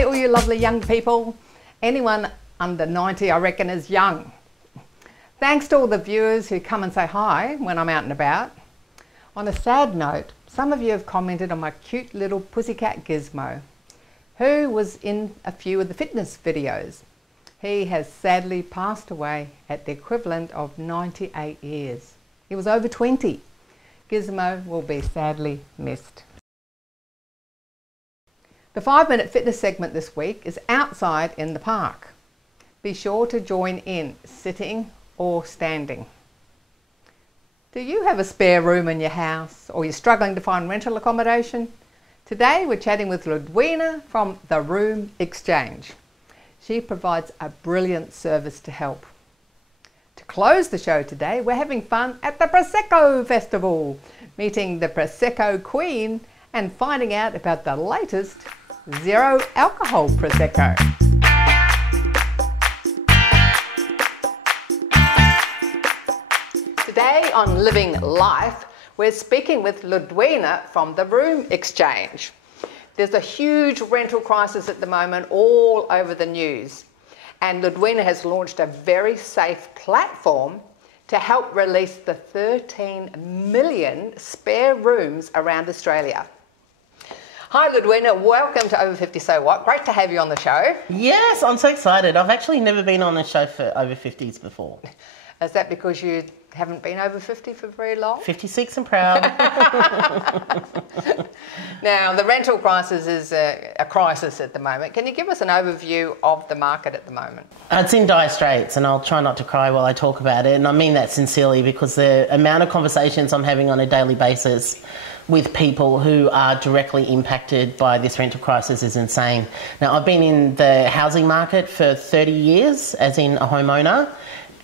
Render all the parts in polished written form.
Hi, all you lovely young people. Anyone under 90, I reckon, is young. Thanks to all the viewers who come and say hi when I'm out and about. On a sad note, some of you have commented on my cute little pussycat Gizmo, who was in a few of the fitness videos. He has sadly passed away at the equivalent of 98 years. He was over 20. Gizmo will be sadly missed. The 5-minute fitness segment this week is outside in the park. Be sure to join in, sitting or standing. Do you have a spare room in your house, or you're struggling to find rental accommodation? Today we're chatting with Ludwina from the Room Xchange. She provides a brilliant service to help. To close the show today, we're having fun at the Prosecco Festival, meeting the Prosecco Queen and finding out about the latest zero alcohol Prosecco. Today on Living Life, we're speaking with Ludwina from the Room Xchange. There's a huge rental crisis at the moment all over the news, and Ludwina has launched a very safe platform to help release the 13 million spare rooms around Australia. Hi Ludwina, welcome to Over 50 So What. Great to have you on the show. Yes, I'm so excited. I've actually never been on a show for over 50s before. Is that because you haven't been over 50 for very long? 56 and proud. Now, the rental crisis is a crisis at the moment. Can you give us an overview of the market at the moment? It's in dire straits, and I'll try not to cry while I talk about it. And I mean that sincerely, because the amount of conversations I'm having on a daily basis with people who are directly impacted by this rental crisis is insane. Now, I've been in the housing market for 30 years, as in a homeowner.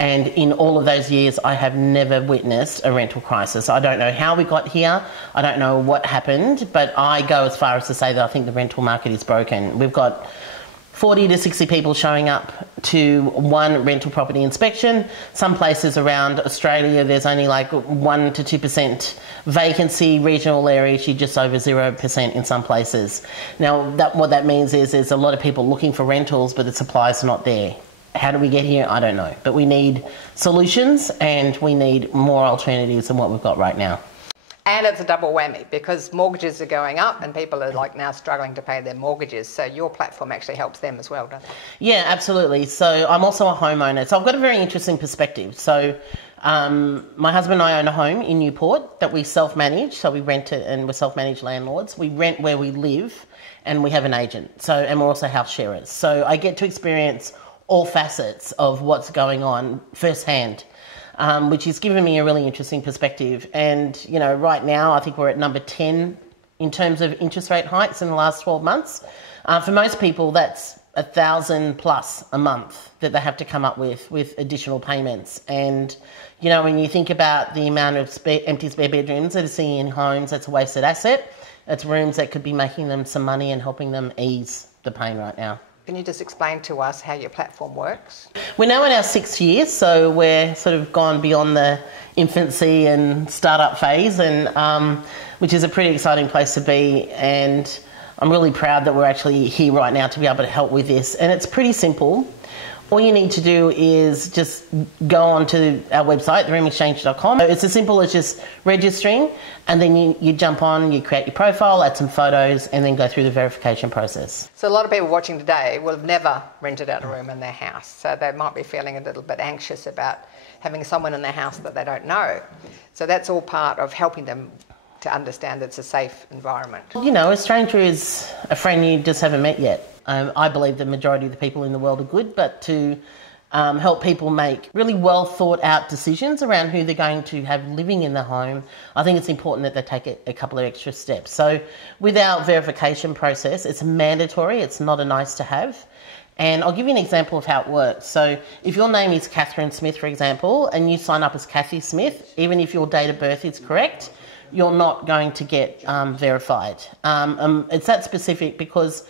And in all of those years, I have never witnessed a rental crisis. I don't know how we got here. I don't know what happened, but I go as far as to say that I think the rental market is broken. We've got 40 to 60 people showing up to one rental property inspection. Some places around Australia, there's only like 1 to 2% vacancy. Regional areas, you're just over 0% in some places. Now, what that means is there's a lot of people looking for rentals, but the supply's not there. How do we get here? I don't know. But we need solutions, and we need more alternatives than what we've got right now. And it's a double whammy, because mortgages are going up and people are like now struggling to pay their mortgages. So your platform actually helps them as well, doesn't it? Yeah, absolutely. So I'm also a homeowner. So I've got a very interesting perspective. So my husband and I own a home in Newport that we self-manage. So we rent it, and we're self-managed landlords. We rent where we live, and we have an agent. So, and we're also house sharers. So I get to experience all facets of what's going on firsthand, which has given me a really interesting perspective. And, you know, right now I think we're at number 10 in terms of interest rate hikes in the last 12 months. For most people, that's $1,000+ a month that they have to come up with additional payments. And, you know, when you think about the amount of empty spare bedrooms that are sitting in homes, that's a wasted asset. It's rooms that could be making them some money and helping them ease the pain right now. Can you just explain to us how your platform works? We're now in our 6th year, so we're sort of gone beyond the infancy and startup phase, and which is a pretty exciting place to be. And I'm really proud that we're actually here right now to be able to help with this. And it's pretty simple. All you need to do is just go onto our website, roomxchange.com. It's as simple as just registering, and then you jump on, you create your profile, add some photos, and then go through the verification process. So a lot of people watching today will have never rented out a room in their house, so they might be feeling a little bit anxious about having someone in their house that they don't know. So that's all part of helping them to understand it's a safe environment. You know, a stranger is a friend you just haven't met yet. I believe the majority of the people in the world are good, but to help people make really well thought out decisions around who they're going to have living in the home, I think it's important that they take a couple of extra steps. So with our verification process, it's mandatory, it's not a nice to have. And I'll give you an example of how it works. So if your name is Catherine Smith, for example, and you sign up as Kathy Smith, even if your date of birth is correct, you're not going to get verified. It's that specific because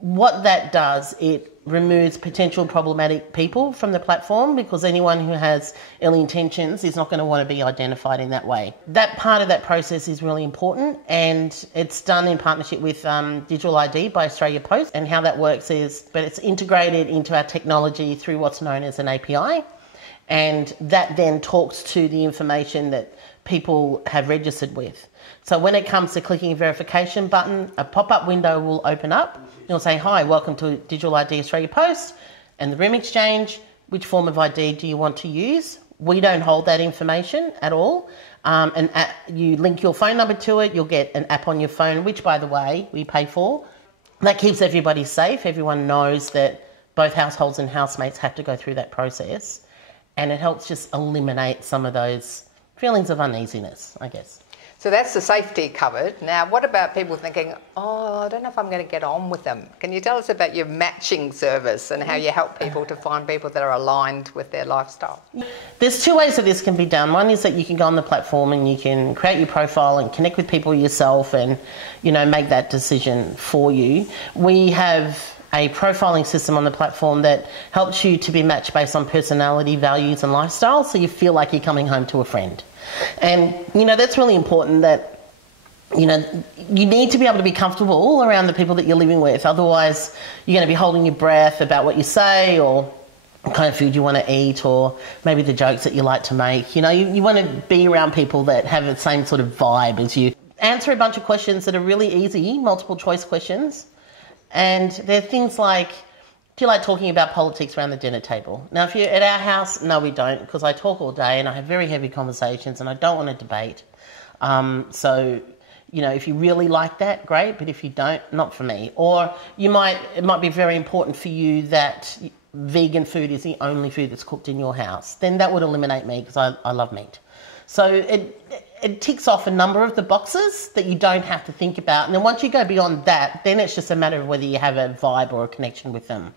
what that does, it removes potential problematic people from the platform, because anyone who has ill intentions is not going to want to be identified in that way. That part of that process is really important, and it's done in partnership with Digital ID by Australia Post. And how that works is, but it's integrated into our technology through what's known as an API, and that then talks to the information that people have registered with. So when it comes to clicking a verification button, a pop-up window will open up. It'll say, hi, welcome to Digital ID Australia Post and the Room Xchange. Which form of ID do you want to use? We don't hold that information at all. You link your phone number to it, you'll get an app on your phone, which, by the way, we pay for. That keeps everybody safe. Everyone knows that both households and housemates have to go through that process. And it helps just eliminate some of those feelings of uneasiness, I guess. So that's the safety covered. Now, what about people thinking, oh, I don't know if I'm going to get on with them? Can you tell us about your matching service and how you help people to find people that are aligned with their lifestyle? There's two ways that this can be done. One is that you can go on the platform and you can create your profile and connect with people yourself and, make that decision for you. We have a profiling system on the platform that helps you to be matched based on personality, values and lifestyle, so you feel like you're coming home to a friend. And, that's really important, that, you need to be able to be comfortable around the people that you're living with. Otherwise, you're going to be holding your breath about what you say, or what kind of food you want to eat, or maybe the jokes that you like to make. You want to be around people that have the same sort of vibe as you. Answer a bunch of questions that are really easy, multiple choice questions. And they're things like, do you like talking about politics around the dinner table? Now, if you're at our house, no, we don't, because I talk all day and I have very heavy conversations and I don't want to debate. So, if you really like that, great, but if you don't, not for me. Or it might be very important for you that vegan food is the only food that's cooked in your house. Then that would eliminate me, because I love meat. So it ticks off a number of the boxes that you don't have to think about. And then once you go beyond that, then it's just a matter of whether you have a vibe or a connection with them.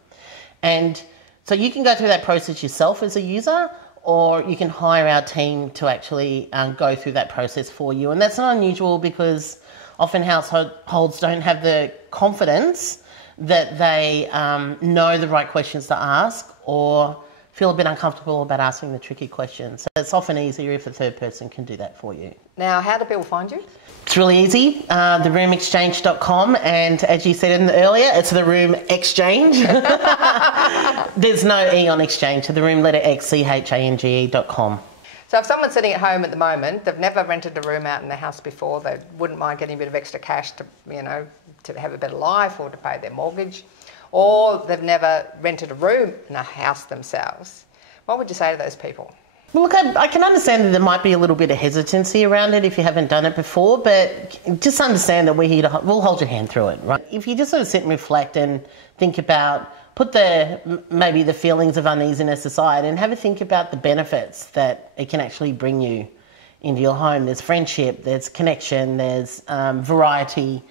And so you can go through that process yourself as a user, or you can hire our team to actually go through that process for you. And that's not unusual, because often households don't have the confidence that they know the right questions to ask, or feel a bit uncomfortable about asking the tricky questions. So it's often easier if a third person can do that for you. Now, how do people find you? It's really easy, theroomxchange.com, and as you said earlier, it's the Room Xchange. There's no E on exchange, so the room letter XCHANGE.com. So if someone's sitting at home at the moment, they've never rented a room out in their house before, they wouldn't mind getting a bit of extra cash to, to have a better life or to pay their mortgage, or they've never rented a room in a house themselves, what would you say to those people? Well, look, I can understand that there might be a little bit of hesitancy around it if you haven't done it before, but just understand that we'll hold your hand through it, right? If you just sort of sit and reflect and think about, put maybe the feelings of uneasiness aside and have a think about the benefits that it can actually bring you into your home. There's friendship, there's connection, there's variety,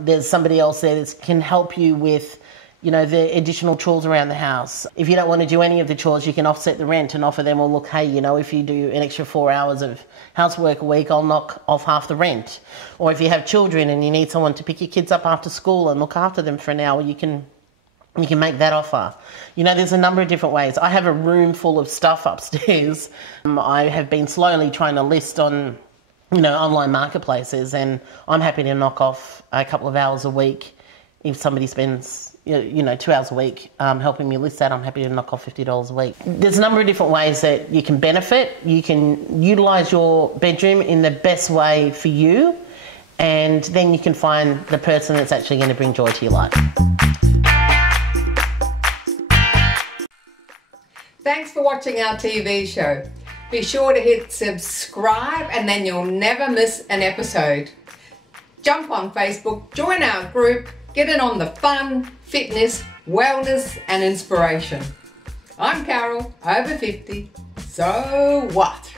there's somebody else there that can help you with the additional chores around the house. If you don't want to do any of the chores, you can offset the rent and offer them, well, look, hey, if you do an extra 4 hours of housework a week, I'll knock off half the rent. Or if you have children and you need someone to pick your kids up after school and look after them for an hour, you can make that offer. There's a number of different ways. I have a room full of stuff upstairs. I have been slowly trying to list on, online marketplaces, and I'm happy to knock off a couple of hours a week. If somebody spends 2 hours a week helping me list that, I'm happy to knock off $50 a week. There's a number of different ways that you can benefit. You can utilise your bedroom in the best way for you, and then you can find the person that's actually going to bring joy to your life. Thanks for watching our TV show. Be sure to hit subscribe, and then you'll never miss an episode. Jump on Facebook, join our group, get in on the fun, fitness, wellness and inspiration. I'm Carol, over 50, so what?